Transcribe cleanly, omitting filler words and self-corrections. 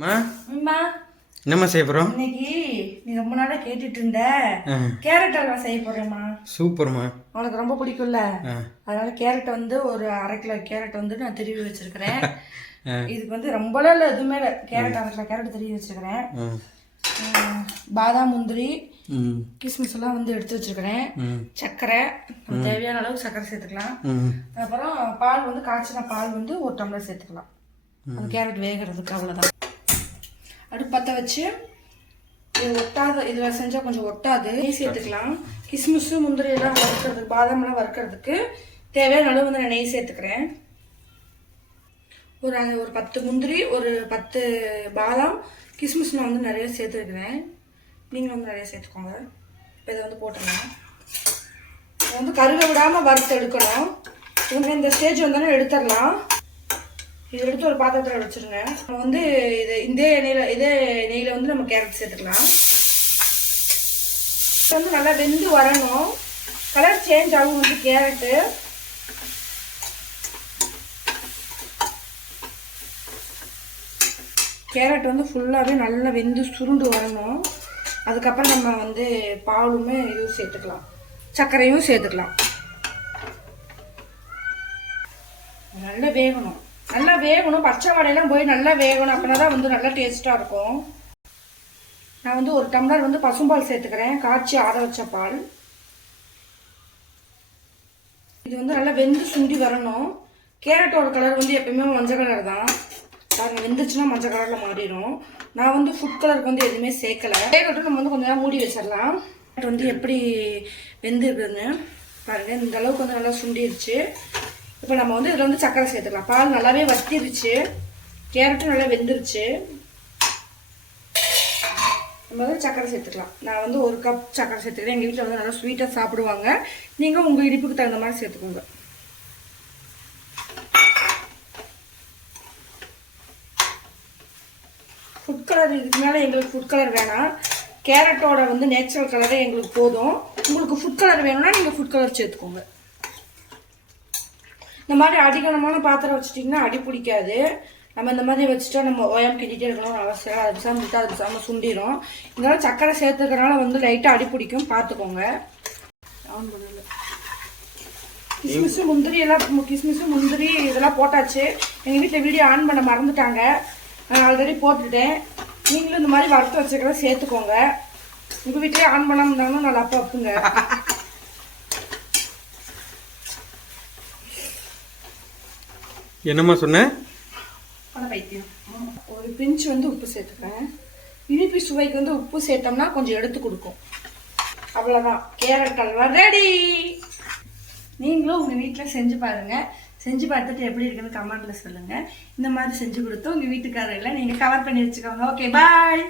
மா அம்மா என்னம்மா செய்ய போகிறோம் இன்னைக்கு நீ ரொம்ப நாளா கேட்டுட்டு இருந்த கேரட் அல்வா செய்ய போறேம்மா. சூப்பர்மா. உனக்கு ரொம்ப பிடிக்கும்ல, அதனால கேரட் வந்து ஒரு 1/2 கிலோ கேரட் வந்து நான் திருவி வச்சிருக்கிறேன். இதுக்கு வந்து ரொம்பலாம் இல்லை, எதுவுமே இல்லை, கேரட் 1/2 கிலோ கேரட் திருவி வச்சிருக்கிறேன். பாதாம் முந்திரி கிஸ்மிஸ் எல்லாம் வந்து எடுத்து வச்சிருக்கிறேன். சர்க்கரை நம்ம தேவையான அளவுக்கு சர்க்கரை சேர்த்துக்கலாம். அப்புறம் பால் வந்து காய்ச்சின பால் வந்து 1 டம்ளர் சேர்த்துக்கலாம். அந்த கேரட் வேகிறதுக்கு அவ்வளோதான். அடுப்பு பற்ற வச்சு இது ஒட்டாத, இதில் செஞ்சால் கொஞ்சம் ஒட்டாது, நெய் சேர்த்துக்கலாம். கிஸ்மிஸு முந்திரி எல்லாம் வறுக்கிறதுக்கு, பாதாம்லாம் வறுக்கிறதுக்கு தேவையான அளவு வந்து நான் நெய் சேர்த்துக்கிறேன். ஒரு 10 முந்திரி, ஒரு 10 பாதாம், கிஸ்மிஸ் நான் வந்து நிறைய சேர்த்துருக்கிறேன். நீங்களும் வந்து நிறைய சேர்த்துக்கோங்க. இப்போ இதை வந்து போட்டுடலாம். இதை வந்து கருக விடாமல் வறுத்து எடுக்கணும். இவங்க இந்த ஸ்டேஜ் வந்தாலும் எடுத்துடலாம். இதை எடுத்து ஒரு பாத்திரத்தில் வச்சுருங்க. நம்ம வந்து இதே நெய்யில் வந்து நம்ம கேரட் சேர்த்துக்கலாம். இது வந்து நல்லா வெந்து வரணும். கலர் சேஞ்ச் ஆகும் வந்து கேரட்டு. கேரட் வந்து ஃபுல்லாகவே நல்லா வெந்து சுருண்டு வரணும். அதுக்கப்புறம் நம்ம வந்து பாலுமே இதுவும் சேர்த்துக்கலாம், சர்க்கரையும் சேர்த்துக்கலாம். நல்லா வேகணும், நல்லா வேகணும், பச்சை வடையெல்லாம் போய் நல்லா வேகணும். அப்படின்னா தான் வந்து நல்லா டேஸ்ட்டாக இருக்கும். நான் வந்து 1 டம்ளர் வந்து பசும்பால் சேர்த்துக்கிறேன், காய்ச்சி ஆற வச்ச பால். இது வந்து நல்லா வெந்து சுண்டி வரணும். கேரட்டோட கலர் வந்து எப்பயுமே மஞ்சள் கலர் தான். பாருங்க, வெந்துச்சுன்னா மஞ்சள் கலரில் மாறிடும். நான் வந்து ஃபுட் கலருக்கு வந்து எதுவுமே சேர்க்கலை. கேரட்டும் நம்ம வந்து கொஞ்சம் நேரம் மூடி வச்சிடலாம். கேரட் வந்து எப்படி வெந்து இருக்குதுன்னு பாருங்கள். இந்த அளவுக்கு வந்து நல்லா சுண்டிடுச்சு. இப்போ நம்ம வந்து இதில் வந்து சர்க்கரை சேர்த்துக்கலாம். பால் நல்லாவே வத்திருச்சு, கேரட்டும் நல்லா வெந்துருச்சு. நம்ம வந்து சர்க்கரை சேர்த்துக்கலாம். நான் வந்து 1 கப் சர்க்கரை சேர்த்துக்கிறேன். எங்கள் வீட்டில் வந்து நல்லா ஸ்வீட்டாக சாப்பிடுவாங்க. நீங்கள் உங்கள் இனிப்புக்கு தகுந்த மாதிரி சேர்த்துக்கோங்க. ஃபுட் கலர் இதுக்கு மேலே எங்களுக்கு ஃபுட் கலர் வேணாம். கேரட்டோட வந்து நேச்சுரல் கலரே எங்களுக்கு போதும். உங்களுக்கு ஃபுட் கலர் வேணும்னா நீங்கள் ஃபுட் கலர் சேர்த்துக்கோங்க. இந்த மாதிரி அடிக்கணமான பாத்திரம் வச்சுட்டிங்கன்னா அடி பிடிக்காது. நம்ம இந்த மாதிரி வச்சுட்டா நம்ம ஓயாமல் கிண்டிகிட்டே இருக்கணும்னு அவசியம். அது பேசாமல் விட்டு அது பேசாமல் சுண்டிடும். இதனால சர்க்கரை சேர்த்துக்கிறனால வந்து லைட்டாக அடி பிடிக்கும், பார்த்துக்கோங்க. ஆன் பண்ணல. கிஸ்மிஸு முந்திரி எல்லாம், கிஸ்மிஸு முந்திரி இதெல்லாம் போட்டாச்சு. எங்கள் வீட்டில் வீடியோ ஆன் பண்ண மறந்துட்டாங்க, நான் ஆல்ரெடி போட்டுட்டேன். நீங்களும் இந்த மாதிரி வறுத்து வச்சுக்கிறத சேர்த்துக்கோங்க. உங்கள் வீட்டிலே ஆன் பண்ணாமல் இருந்தாங்கன்னா நல்லா அப்புங்க. என்னம்மா சொன்னேன்? பைத்தியம். ஒரு பிஞ்சு வந்து உப்பு சேர்த்துக்கிறேன். இனிப்பு சுவைக்கு வந்து உப்பு சேர்த்தோம்னா கொஞ்சம் எடுத்து கொடுக்கும். அவ்வளோதான், கேரட் அல்வா ரெடி. நீங்களும் உங்கள் வீட்டில் செஞ்சு பாருங்கள். செஞ்சு பார்த்துட்டு எப்படி இருக்குன்னு கமெண்ட்டில் சொல்லுங்கள். இந்த மாதிரி செஞ்சு கொடுத்து உங்கள் வீட்டுக்காரர்களை நீங்கள் கவர் பண்ணி வச்சுக்கோங்க. ஓகே, பாய்.